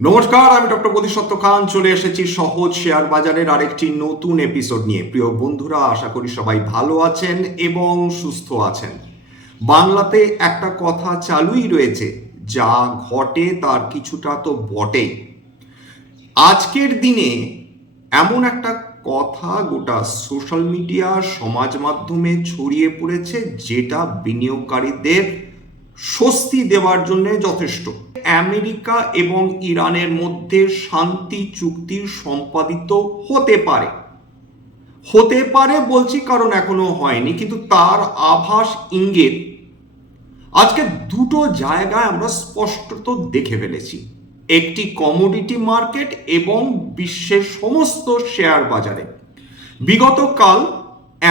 নমস্কার, আমি ডক্টর বোধিসত্ত্ব খান চলে এসেছি সহজ শেয়ার বাজারের আরেকটি নতুন এপিসোড নিয়ে। প্রিয় বন্ধুরা, আশা করি সবাই ভালো আছেন এবং সুস্থ আছেন। বাংলাতে একটা কথা চালুই রয়েছে, যা ঘটে তার কিছুটা তো বটেই। আজকের দিনে এমন একটা কথা গোটা সোশ্যাল মিডিয়া সমাজ মাধ্যমে ছড়িয়ে পড়েছে, যেটা বিনিয়োগকারীদের স্বস্তি দেওয়ার জন্য যথেষ্ট। আমেরিকা এবং ইরানের মধ্যে শান্তি চুক্তি সম্পাদিত হতে পারে বলছি কারণ এখনো হয়নি, কিন্তু তার আভাস ইঙ্গিত আজকে দুটো জায়গায় আমরা স্পষ্টত দেখে ফেলেছি। একটি কমোডিটি মার্কেট এবং বিশ্বের সমস্ত শেয়ার বাজারে বিগত কাল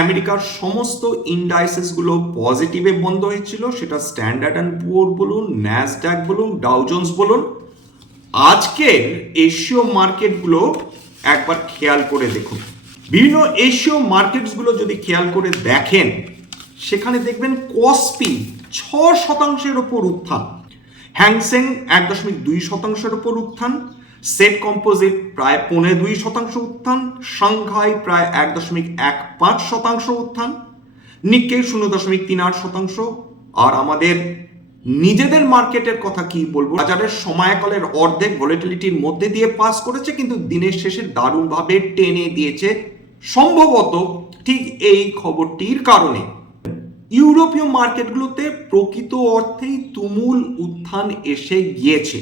আমেরিকার সমস্ত ইন্ডাইসেসগুলো পজিটিভে বন্ধ হয়েছিল, সেটা স্ট্যান্ডার্ড অ্যান্ড পুয়ার বলুন, ন্যাসড্যাক বলুন, ডাউ জোন্স বলুন। আজকের এশীয় মার্কেটগুলো একবার খেয়াল করে দেখুন। বিভিন্ন এশীয় মার্কেটসগুলো যদি খেয়াল করে দেখেন, সেখানে দেখবেন কসপি 6% ওপর উত্থান, হ্যাংসেং 1.2% ওপর উত্থান, সেট কম্পোজিট প্রায় 2.25% উত্থান, সাংহাই প্রায় 1.15% উত্থান, নিক্কেই 0.38%। আর আমাদের নিজেদের মার্কেটের কথা কি বলবো, বাজারের সময়কালের অর্ধেক ভলিটিলিটির মধ্যে দিয়ে পাস করেছে, কিন্তু দিনের শেষে দারুণভাবে টেনে দিয়েছে, সম্ভবত ঠিক এই খবরটির কারণে। ইউরোপীয় মার্কেটগুলোতে প্রকৃত অর্থেই তুমুল উত্থান এসে গিয়েছে।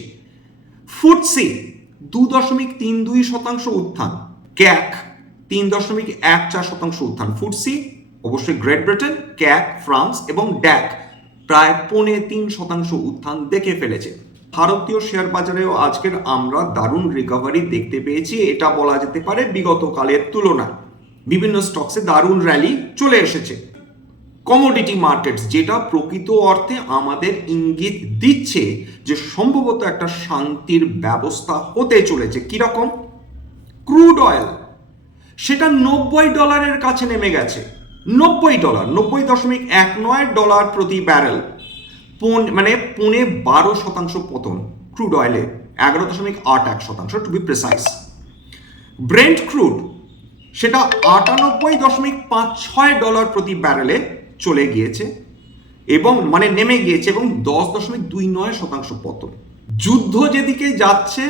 ফুটসি 2.32% উত্থান, ক্যাক 3.14% উত্থান। ফুটসি অবশ্যই গ্রেট ব্রিটেন, ক্যাক ফ্রান্স এবং ড্যাক প্রায় 3.25% উত্থান দেখে ফেলেছে। ভারতীয় শেয়ার বাজারেও আজকের আমরা দারুণ রিকভারি দেখতে পেয়েছি, এটা বলা যেতে পারে বিগত কালের তুলনায় বিভিন্ন স্টকসে দারুণ র্যালি চলে এসেছে। কমোডিটি মার্কেটস, যেটা প্রকৃত অর্থে আমাদের ইঙ্গিত দিচ্ছে যে সম্ভবত একটা শান্তির ব্যবস্থা হতে চলেছে। কিরকম? ক্রুড অয়েল সেটা $90 কাছে নেমে গেছে। $90, $90.19 প্রতি ব্যারেল, মানে 12% পতন ক্রুড অয়েলে, 11.81% to be precise. Brent crude সেটা $98.56 প্রতি ব্যারেলে চলে গিয়েছে এবং মানে নেমে গিয়েছে এবং 10.29% পতন। যুদ্ধ যেদিকে যাচ্ছে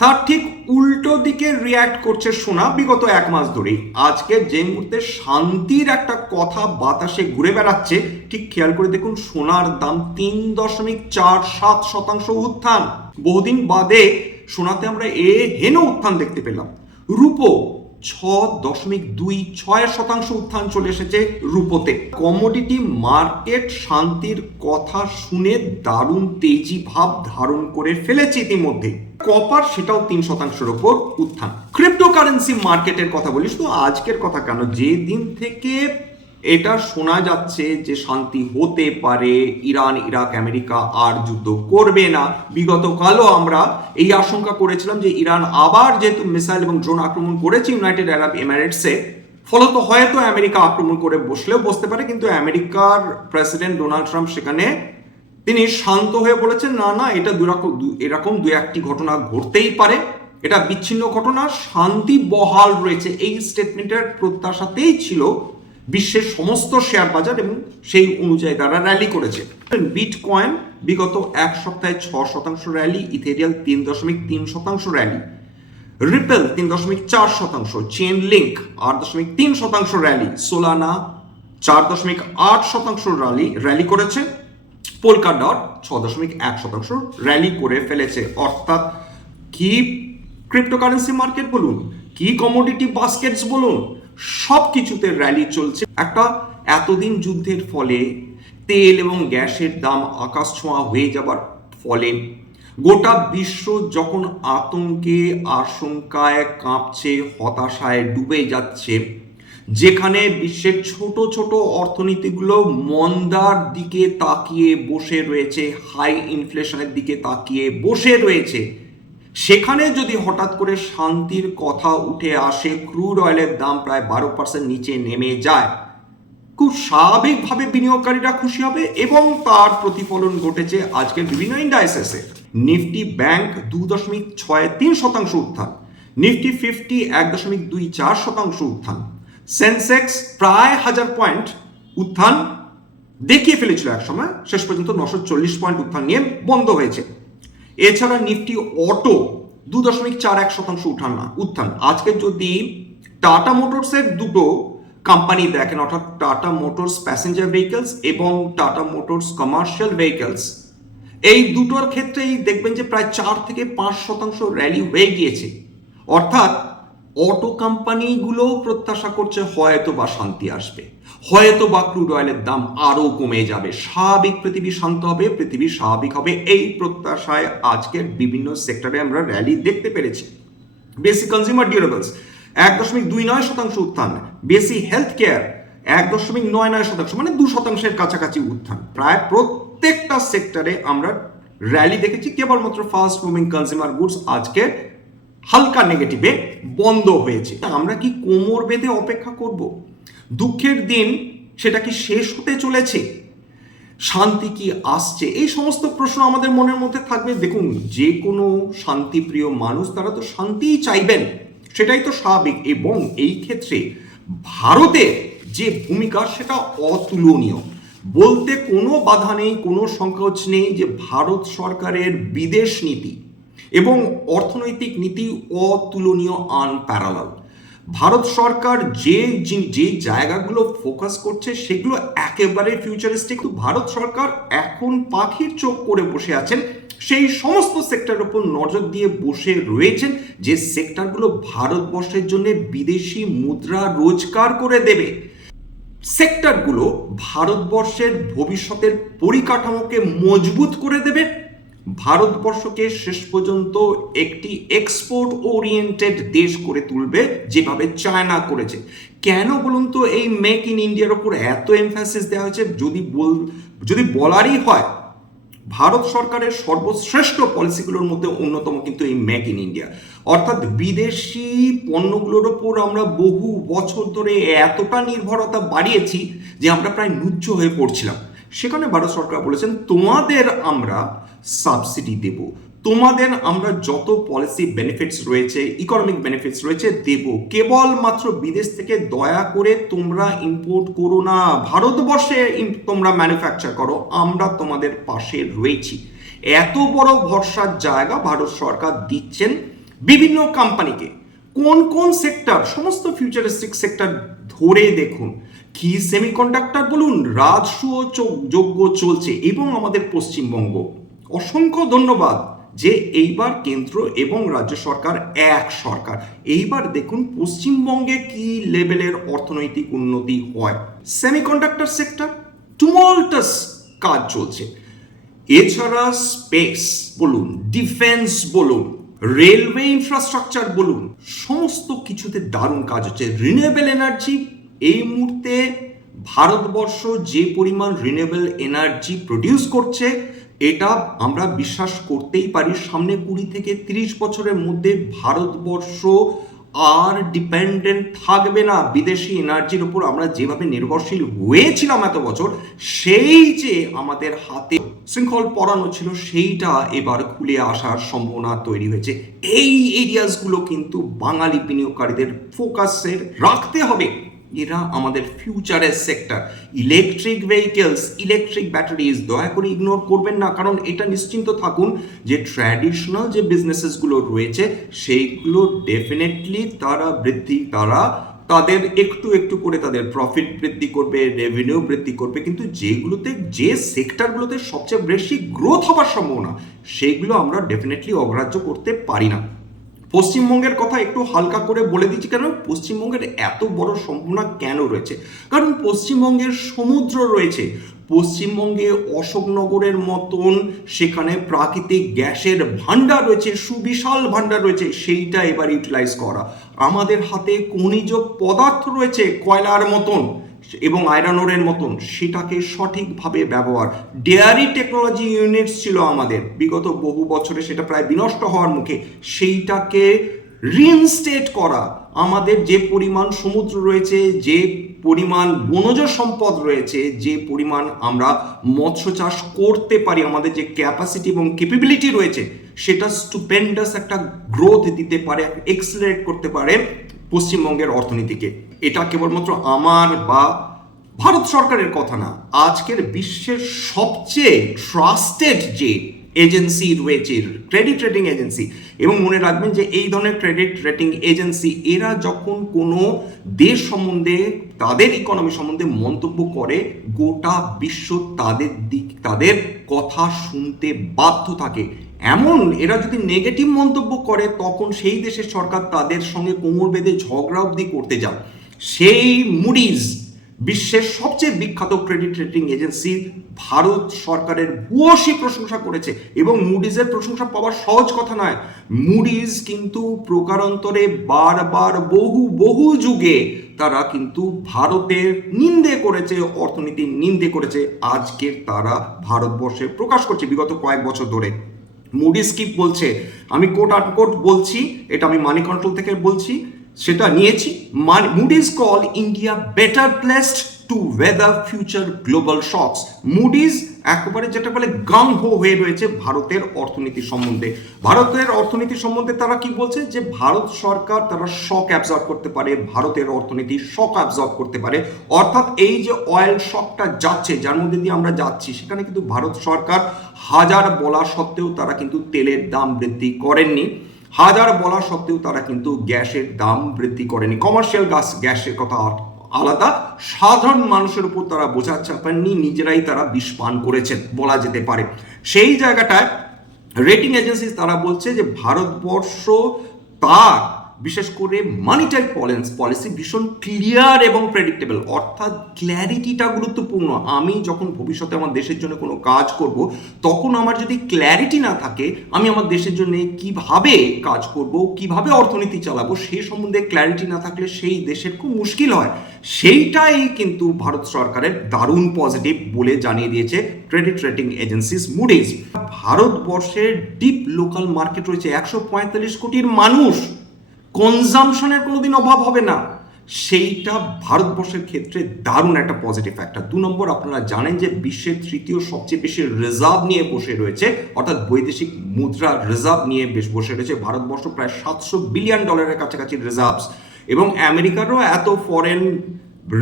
তার ঠিক উল্টো দিকে রিয়্যাক্ট করছে সোনা বিগত এক মাস ধরেই। আজকে যে মুহূর্তে শান্তির একটা কথা বাতাসে ঘুরে বেড়াচ্ছে, ঠিক খেয়াল করে দেখুন সোনার দাম 3.47% উত্থান। বহুদিন বাদে সোনাতে আমরা হেন উত্থান দেখতে পেলাম। রূপো 6.26% উত্থান চলে এসেছে রূপোতে। কমোডিটি মার্কেট শান্তির কথা শুনে দারুণ তেজি ভাব ধারণ করে ফেলেছে ইতিমধ্যে। কপার সেটাও 3%-এর ওপর উত্থান। ক্রিপ্টোকারেন্সি মার্কেটের কথা বলি, শুধু আজকের কথা কেন, যে দিন থেকে এটা শোনা যাচ্ছে যে শান্তি হতে পারে, ইরান ইরাক আমেরিকা আর যুদ্ধ করবে না। বিগত কালও আমরা এই আশঙ্কা করেছিলাম যে ইরান আবার যেহেতু মিসাইল এবং ড্রোন আক্রমণ করেছে ইউনাইটেড আরব এমিরেটসে, ফলত হয়তো আমেরিকা আক্রমণ করে বসতে পারে, কিন্তু আমেরিকার প্রেসিডেন্ট ডোনাল্ড ট্রাম্প সেখানে তিনি শান্ত হয়ে বলেছেন না না, এটা এরকম দু একটি ঘটনা ঘটতেই পারে, এটা বিচ্ছিন্ন ঘটনা, শান্তি বহাল রয়েছে। এই স্টেটমেন্টের প্রত্যাশাতেই ছিল বিশ্বের সমস্ত শেয়ার বাজার এবং সেই অনুযায়ী তারা র্যালি করেছে। বিটকয়েন বিগত এক সপ্তাহে 6% rally, Ethereum 3.3% rally, repel 3.4%, chain link 8.3% rally, Solana 4.8% rally করেছে, পোলকা ডট 6.1% র্যালি করে ফেলেছে। অর্থাৎ কি ক্রিপ্টোকারেন্সি মার্কেট বলুন, কি কমোডিটি বাস্কেটস বলুন, সব কিছুতে র্যালি চলছে। একটা এতদিন যুদ্ধের ফলে তেল এবং গ্যাসের দাম আকাশ ছোঁয়া হয়ে যাবার ফলে গোটা বিশ্ব যখন আতঙ্কে আশঙ্কায় কাঁপছে, হতাশায় ডুবে যাচ্ছে, যেখানে বিশ্বের ছোট ছোট অর্থনীতিগুলো মন্দার দিকে তাকিয়ে বসে রয়েছে, হাই ইনফ্লেশনের দিকে তাকিয়ে বসে রয়েছে, সেখানে যদি হঠাৎ করে শান্তির কথা উঠে আসে, ক্রুড অয়েলের দাম প্রায় 12% নিচে নেমে যায়, খুব স্বাভাবিকভাবে বিনিয়োগকারীরা খুশি হবে এবং তার প্রতিফলন ঘটেছে আজকের বিভিন্ন ইন্ডাইসেসে। নিফটি ব্যাংক 2.63% উত্থান, নিফটি 50 1.24% উত্থান, সেন্সেক্স প্রায় 1000 পয়েন্ট উত্থান দেখিয়ে ফেলেছিল এক সময়, শেষ পর্যন্ত 940 পয়েন্ট উত্থান নিয়ে বন্ধ হয়েছে। এছাড়া নিফটি অটো 2.41% উত্থান। আজকে যদি টাটা মোটরসের দুটো কোম্পানি দেখেন, অর্থাৎ টাটা মোটরস প্যাসেঞ্জার ভেহিকলস এবং টাটা মোটরস কমার্শিয়াল ভেহিকলস, এই দুটোর ক্ষেত্রেই দেখবেন যে প্রায় 4-5% র্যালি হয়ে গিয়েছে। অর্থাৎ অটো কোম্পানিগুলো প্রত্যাশা করছে হয়তো বা শান্তি আসবে, হয়তো বা ক্রুড অয়েলের দাম আরো কমে যাবে, স্বাভাবিক পৃথিবী শান্ত হবে, পৃথিবী স্বাভাবিক হবে, এই প্রত্যাশায় আজকের বিভিন্ন সেক্টরে আমরা র্যালি দেখতে পেরেছি। বেসিক কনজিউমার ডিউরেবলস 1.29% উত্থান, বেসি হেলথ কেয়ার 1.99%, মানে 2%-এর কাছাকাছি উত্থান। প্রায় প্রত্যেকটা সেক্টরে আমরা র্যালি দেখেছি। কেবলমাত্র ফাস্ট মুভিং কনজিউমার গুডস আজকে হালকা নেগেটিভে বন্ধ হয়েছে। আমরা কি কোমর বেঁধে অপেক্ষা করব? দুঃখের দিন সেটা কি শেষ হতে চলেছে? শান্তি কি আসছে? এই সমস্ত প্রশ্ন আমাদের মনের মধ্যে থাকবে। দেখুন, যে কোনো শান্তিপ্রিয় মানুষ তারা তো শান্তিই চাইবেন, সেটাই তো স্বাভাবিক। এবং এই ক্ষেত্রে ভারতের যে ভূমিকা সেটা অতুলনীয়, বলতে কোনো বাধা নেই, কোনো সংকোচ নেই যে ভারত সরকারের বিদেশ নীতি এবং অর্থনৈতিক নীতি অতুলনীয়, আনপ্যারালাল। ভারত সরকার যে যে জায়গাগুলো ফোকাস করছে সেগুলো একেবারে ফিউচারিস্টিক। ভারত সরকার এখন পাখির চোখ করে বসে আছেন, সেই সমস্ত সেক্টরের উপর নজর দিয়ে বসে রয়েছেন যে সেক্টরগুলো ভারতবর্ষের জন্য বিদেশি মুদ্রা রোজগার করে দেবে, সেক্টরগুলো ভারতবর্ষের ভবিষ্যতের পরিকাঠামোকে মজবুত করে দেবে, ভারতবর্ষকে শেষ পর্যন্ত একটি এক্সপোর্ট ওরিয়েন্টেড দেশ করে তুলবে, যেভাবে চায়না করেছে। কেন বলুন তো এই মেক ইন ইন্ডিয়ার ওপর এত এমফাসিস দেওয়া হয়েছে? যদি বলারই হয়, ভারত সরকারের সর্বশ্রেষ্ঠ পলিসিগুলোর মধ্যে অন্যতম কিন্তু এই মেক ইন ইন্ডিয়া। অর্থাৎ বিদেশি পণ্যগুলোর ওপর আমরা বহু বছর ধরে এতটা নির্ভরতা বাড়িয়েছি যে আমরা প্রায় নুচ্ছ হয়ে পড়ছিলাম। সেখানে ভারত সরকার বলেছেন, তোমাদের আমরা সাবসিডি দেব, তোমাদের আমরা যত পলিসি বেনিফিটস রয়েছে, ইকোনমিক বেনিফিটস রয়েছে দেব, কেবলমাত্র বিদেশ থেকে দয়া করে তোমরা ইম্পোর্ট করো না, ভারতবর্ষে তোমরা ম্যানুফ্যাকচার করো, আমরা তোমাদের পাশে রয়েছি। এত বড় ভরসার জায়গা ভারত সরকার দিচ্ছেন বিভিন্ন কোম্পানিকে। কোন কোন সেক্টর? সমস্ত ফিউচারিস্টিক সেক্টর ধরে দেখুন, কি সেমিকন্ডাক্টর বলুন, রাজসূয় যোগ্য চলছে। এবং আমাদের পশ্চিমবঙ্গ, অসংখ্য ধন্যবাদ যে এইবার কেন্দ্র এবং রাজ্য সরকার এক সরকার। এইবার দেখুন পশ্চিমবঙ্গে কি লেভেলের অর্থনৈতিক উন্নতি হয়। সেমিকন্ডাক্টর সেক্টর টুমল্টাস কাজ চলছে। এছাড়া স্পেস বলুন, ডিফেন্স বলুন, রেলওয়ে ইনফ্রাস্ট্রাকচার বলুন, সমস্ত কিছুতে দারুণ কাজ হচ্ছে। রিনিউয়েবল এনার্জি, এই মুহূর্তে ভারতবর্ষ যে পরিমাণ রিনিউয়েবল এনার্জি প্রডিউস করছে, এটা আমরা বিশ্বাস করতেই পারি সামনে 20-30 বছরের মধ্যে ভারতবর্ষ আর ডিপেন্ডেন্ট থাকবে না বিদেশি এনার্জির উপর। আমরা যেভাবে নির্ভরশীল হয়েছিলাম এত বছর, সেই যে আমাদের হাতে শৃঙ্খল পরানো ছিল, সেইটা এবার খুলে আসার সম্ভাবনা তৈরি হয়েছে। এই এরিয়াসগুলো কিন্তু বাঙালি বিনিয়োগকারীদের ফোকাসের রাখতে হবে। এরা আমাদের ফিউচারের sector. Electric vehicles, electric batteries দয়া করে ইগনোর করবেন না, কারণ এটা নিশ্চিন্ত থাকুন যে ট্র্যাডিশনাল যে বিজনেসেসগুলো রয়েছে সেইগুলো ডেফিনেটলি তারা তাদের একটু একটু করে তাদের প্রফিট বৃদ্ধি করবে, রেভিনিউ বৃদ্ধি করবে, কিন্তু যে সেক্টরগুলোতে সবচেয়ে বেশি গ্রোথ হবার সম্ভাবনা, সেইগুলো আমরা ডেফিনেটলি অগ্রাহ্য করতে পারি না। পশ্চিমবঙ্গের কথা একটু হালকা করে বলে দিচ্ছি, কেন পশ্চিমবঙ্গের এত বড় সম্ভাবনা কেন রয়েছে। কারণ পশ্চিমবঙ্গের সমুদ্র রয়েছে, পশ্চিমবঙ্গে অশোকনগরের মতন সেখানে প্রাকৃতিক গ্যাসের ভান্ডার রয়েছে, সুবিশাল ভান্ডার রয়েছে, সেইটা এবার ইউটিলাইজ করা। আমাদের হাতে খনিজ পদার্থ রয়েছে কয়লার মতন এবং আয়রন ওরের মতন, সেটাকে সঠিকভাবে ব্যবহার। ডেয়ারি টেকনোলজি ইউনিটস ছিল আমাদের, বিগত বহু বছরে সেটা প্রায় বিনষ্ট হওয়ার মুখে, সেইটাকে রিইনস্টেট করা। আমাদের যে পরিমাণ সমুদ্র রয়েছে, যে পরিমাণ বনজ সম্পদ রয়েছে, যে পরিমাণ আমরা মৎস্য চাষ করতে পারি, আমাদের যে ক্যাপাসিটি এবং ক্যাপাবিলিটি রয়েছে, সেটা স্টুপেন্ডাস একটা গ্রোথ দিতে পারে, এক্সেলারেট করতে পারে পশ্চিমবঙ্গের অর্থনীতিকে। এটা কেবলমাত্র আমার বা ভারত সরকারের কথা না, আজকের বিশ্বের সবচেয়ে ট্রাস্টেড যে এজেন্সি রয়েছে, ক্রেডিট রেটিং এজেন্সি, এবং মনে রাখবেন যে এই ধরনের ক্রেডিট রেটিং এজেন্সি এরা যখন কোনো দেশ সম্বন্ধে, তাদের ইকোনমি সম্বন্ধে মন্তব্য করে, গোটা বিশ্ব তাদের কথা শুনতে বাধ্য থাকে। এমন এরা যদি নেগেটিভ মন্তব্য করে, তখন সেই দেশের সরকার তাদের সঙ্গে কোমর বেঁধে ঝগড়া অবধি করতে যায়। সেই মুডিজ, বিশ্বের সবচেয়ে বিখ্যাত ক্রেডিট রেটিং এজেন্সি, ভারত সরকারের ভূয়সী প্রশংসা করেছে। এবং মুডিজের প্রশংসা পাওয়া সহজ কথা নয়। মুডিজ কিন্তু প্রকারান্তরে বারবার বহু যুগে তারা কিন্তু ভারতের নিন্দে করেছে, অর্থনীতির নিন্দে করেছে। আজকে তারা ভারতবর্ষে প্রকাশ করছে বিগত কয়েক বছর ধরে। মুডিজ কি বলছে, আমি কোট আনকোট বলছি, এটা আমি মানি কন্ট্রোল থেকে বলছি, সেটা নিয়েছি। Moody's call India better placed to weather future global shocks. Moody's একেবারে যেটা বলে গাং হো হয়ে রয়েছে ভারতের অর্থনীতি সম্বন্ধে। ভারতের অর্থনীতি সম্বন্ধে তারা কি বলছে, যে ভারত সরকার তারা শক অ্যাবজর্ব করতে পারে, ভারতের অর্থনীতি শক অ্যাবজর্ব করতে পারে। অর্থাৎ এই যে অয়েল শকটা যাচ্ছে, যার মধ্যে দিয়ে আমরা যাচ্ছি, সেখানে কিন্তু ভারত সরকার হাজার বলা সত্ত্বেও তারা কিন্তু তেলের দাম বৃদ্ধি করেননি, হাজার বলা সত্ত্বেও তারা কিন্তু গ্যাসের দাম বৃদ্ধি করেনি। কমার্শিয়াল গ্যাসের কথা আলাদা, সাধারণ মানুষের উপর তারা বোঝা চাপাননি, নিজেরাই তারা বিষ পান করেছেন বলা যেতে পারে। সেই জায়গাটায় রেটিং এজেন্সি তারা বলছে যে ভারতবর্ষ তার বিশেষ করে মানিটারি পলিসি ভীষণ ক্লিয়ার এবং প্রেডিক্টেবল। অর্থাৎ ক্ল্যারিটিটা গুরুত্বপূর্ণ। আমি যখন ভবিষ্যতে আমার দেশের জন্য কোনো কাজ করব, তখন আমার যদি ক্ল্যারিটি না থাকে, আমি আমার দেশের জন্য কিভাবে কাজ করব, কিভাবে অর্থনীতি চালাবো, সেই সম্বন্ধে ক্ল্যারিটি না থাকলে সেই দেশের খুব মুশকিল হয়। সেইটাই কিন্তু ভারত সরকারের দারুণ পজিটিভ বলে জানিয়ে দিয়েছে ক্রেডিট রেটিং এজেন্সিস মুডিজ। ভারতবর্ষের ডিপ লোকাল মার্কেট রয়েছে, 145 কোটির মানুষ, কনজামশনের কোনোদিন অভাব হবে না। সেইটা ভারতবর্ষের ক্ষেত্রে দারুণ একটা পজিটিভ ফ্যাক্টর। 2 নম্বর, আপনারা জানেন যে বিশ্বের তৃতীয় সবচেয়ে বেশি রিজার্ভ নিয়ে বসে রয়েছে, অর্থাৎ বৈদেশিক মুদ্রা রিজার্ভ নিয়ে বসে রয়েছে ভারতবর্ষ, প্রায় $700 বিলিয়ন কাছাকাছি রিজার্ভস। এবং আমেরিকারও এত ফরেন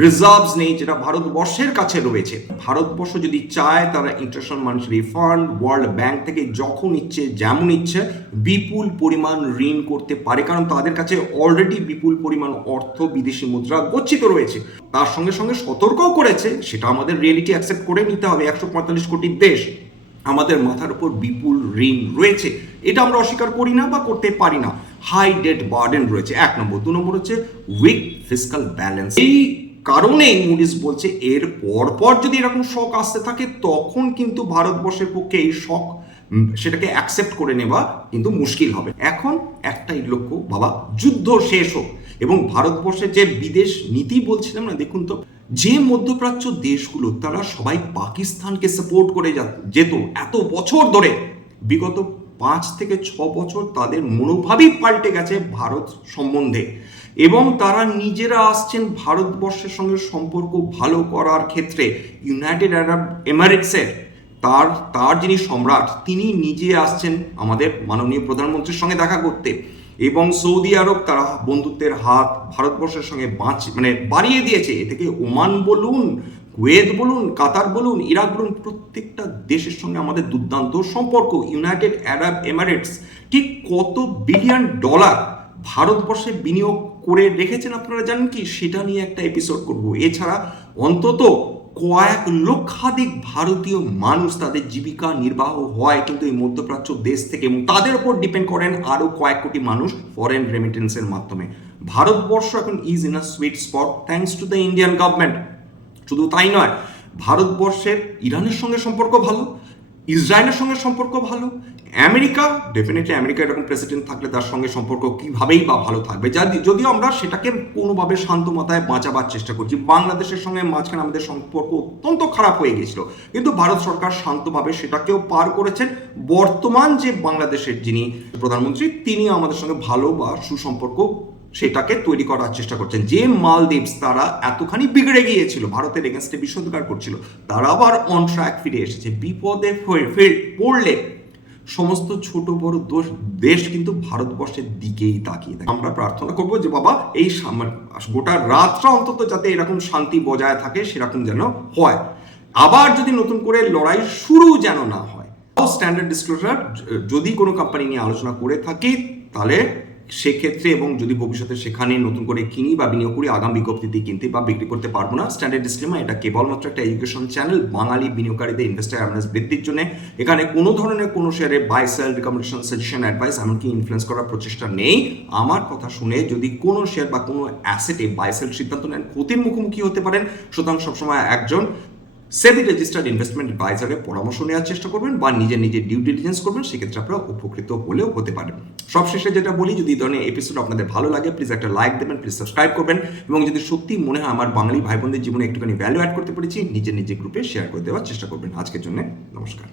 রিজার্ভস নেই যেটা ভারতবর্ষের কাছে রয়েছে। ভারতবর্ষ যদি চায়, তারা international monetary fund, world bank থেকে যখন ইচ্ছে যেমন ইচ্ছে বিপুল পরিমাণ ঋণ করতে পারে, কারণ তাদের কাছে অলরেডি বিপুল পরিমাণ অর্থ বিদেশি মুদ্রা গচ্ছিত রয়েছে। তার সঙ্গে সঙ্গে সতর্কও করেছে, সেটা আমাদের রিয়েলিটি অ্যাকসেপ্ট করে নিতে হবে। 145 কোটির দেশ, আমাদের মাথার উপর বিপুল ঋণ রয়েছে, এটা আমরা অস্বীকার করি না বা করতে পারি না। হাই ডেট বার্ডেন রয়েছে 1 নম্বর। 2 নম্বর হচ্ছে উইক ফিসকাল ব্যালেন্স। এই কারণেই মুডিস বলছে এর পরপর যদি এরকম শক আসতে থাকে, তখন কিন্তু ভারতবর্ষের পক্ষে এই শক সেটাকে অ্যাকসেপ্ট করে নেওয়া কিন্তু মুশকিল হবে। এখন একটাই লক্ষ্য, বাবা যুদ্ধ শেষ হোক। এবং ভারতবর্ষের যে বিদেশ নীতি বলছিলাম না, দেখুন তো, যে মধ্যপ্রাচ্য দেশগুলো তারা সবাই পাকিস্তানকে সাপোর্ট করে যেত এত বছর ধরে, বিগত 5 থেকে 6 বছর তাদের মনোভাবই পাল্টে গেছে ভারত সম্বন্ধে। এবং তারা নিজেরা আসছেন ভারতবর্ষের সঙ্গে সম্পর্ক ভালো করার ক্ষেত্রে। ইউনাইটেড আরব এমিরেটসের তার যিনি সম্রাট, তিনি নিজে আসছেন আমাদের মাননীয় প্রধানমন্ত্রীর সঙ্গে দেখা করতে। এবং সৌদি আরব তারা বন্ধুত্বের হাত ভারতবর্ষের সঙ্গে বাড়িয়ে দিয়েছে। এ থেকে ওমান বলুন, কুয়েত বলুন, কাতার বলুন, ইরাক বলুন, প্রত্যেকটা দেশের সঙ্গে আমাদের দুর্দান্ত সম্পর্ক। ইউনাইটেড আরব এমিরেটস ঠিক কত বিলিয়ন ডলার ভারতবর্ষে বিনিয়োগ করে রেখেছেন আপনারা জানেন কি? সেটা নিয়ে একটা এপিসোড করব। এছাড়া অন্তত কয়েক লক্ষাধিক ভারতীয় মানুষ তাদের জীবিকা নির্বাহ হয় কিন্তু এই মধ্যপ্রাচ্য দেশ থেকে, এবং তাদের উপর ডিপেন্ড করেন আরো কয়েক কোটি মানুষ ফরেন রেমিটেন্সের মাধ্যমে। ভারতবর্ষ এখন is in a sweet spot thanks to the Indian government. শুধু তাই নয়, ভারতবর্ষের ইরানের সঙ্গে সম্পর্ক ভালো, ইসরায়েলের সঙ্গে সম্পর্ক ভালো, আমেরিকা ডেফিনেটলি, আমেরিকা এরকম প্রেসিডেন্ট থাকলে তার সঙ্গে সম্পর্ক কিভাবেই বা ভালো থাকবে, যদিও আমরা সেটাকে কোনোভাবে শান্ত মাথায় বাঁচাবার চেষ্টা করছি। বাংলাদেশের সঙ্গে মাঝখানে আমাদের সম্পর্ক অত্যন্ত খারাপ হয়ে গেছিল, কিন্তু ভারত সরকার শান্তভাবে সেটাকেও পার করেছেন। বর্তমান যে বাংলাদেশের যিনি প্রধানমন্ত্রী, তিনি আমাদের সঙ্গে ভালো বা সুসম্পর্ক সেটাকে তৈরি করার চেষ্টা করছেন। যে মালদ্বীপস তারা এতখানি বিগড়ে গিয়েছিল, ভারতের এগেনস্টে বিষোদ্গার করছিল, তারা আবার অন ট্র্যাক ফিরে এসেছে। বিপদে পড়লে সমস্ত ছোট বড় দেশ কিন্তু ভারতবর্ষের দিকেই তাকিয়ে থাকে। আমরা প্রার্থনা করবো যে বাবা এই গোটা রাতটা অন্তত যাতে এরকম শান্তি বজায় থাকে, সেরকম যেন হয়। আবার যদি নতুন করে লড়াই শুরু যেন না হয়। স্ট্যান্ডার্ড ডিসক্লোজার যদি কোনো কোম্পানি নিয়ে আলোচনা করে থাকি, তাহলে সেক্ষেত্রে এবং যদি ভবিষ্যতে সেখানে নতুন করে কিনি বা বিনিয়োগ করি, আগাম বিজ্ঞপ্তিতে কিনতে বা বিক্রি করতে পারবো না। স্ট্যান্ডার্ড ডিসক্লেমার, এটা কেবলমাত্র একটা এডুকেশন চ্যানেল বাঙালি বিনিয়োগকারীদের ইনভেস্টার অ্যাওয়ারনেস বৃদ্ধির জন্য। এখানে কোনো ধরনের কোনো শেয়ারে buy sell, recommendation, suggestion, advice এমনকি ইনফ্লুয়েন্স করার প্রচেষ্টা নেই। আমার কথা শুনে যদি কোনো শেয়ার বা কোনো অ্যাসেটে বাই সেল সিদ্ধান্ত নেন, ক্ষতির মুখোমুখি হতে পারেন। সুতরাং সবসময় একজন সেবি রেজিস্টার্ড ইনভেস্টমেন্ট অ্যাডভাইজারের পরামর্শ নেওয়ার চেষ্টা করবেন বা নিজের ডিউ ডিলিজেন্স করবেন, সেক্ষেত্রে আপনারা উপকৃত হলেও হতে পারেন। সবশেষে যেটা বলি, যদি এই ধরনের এপিসোড আপনাদের ভালো লাগে, প্লিজ একটা লাইক দেবেন, প্লিজ সাবস্ক্রাইব করবেন, এবং যদি সত্যি মনে হয় আমার বাঙালি ভাই বোনদের জীবনে একটুখানি ভ্যালু অ্যাড করতে পেরেছি, নিজের গ্রুপে শেয়ার করে দেওয়ার চেষ্টা করবেন। আজকের জন্য নমস্কার।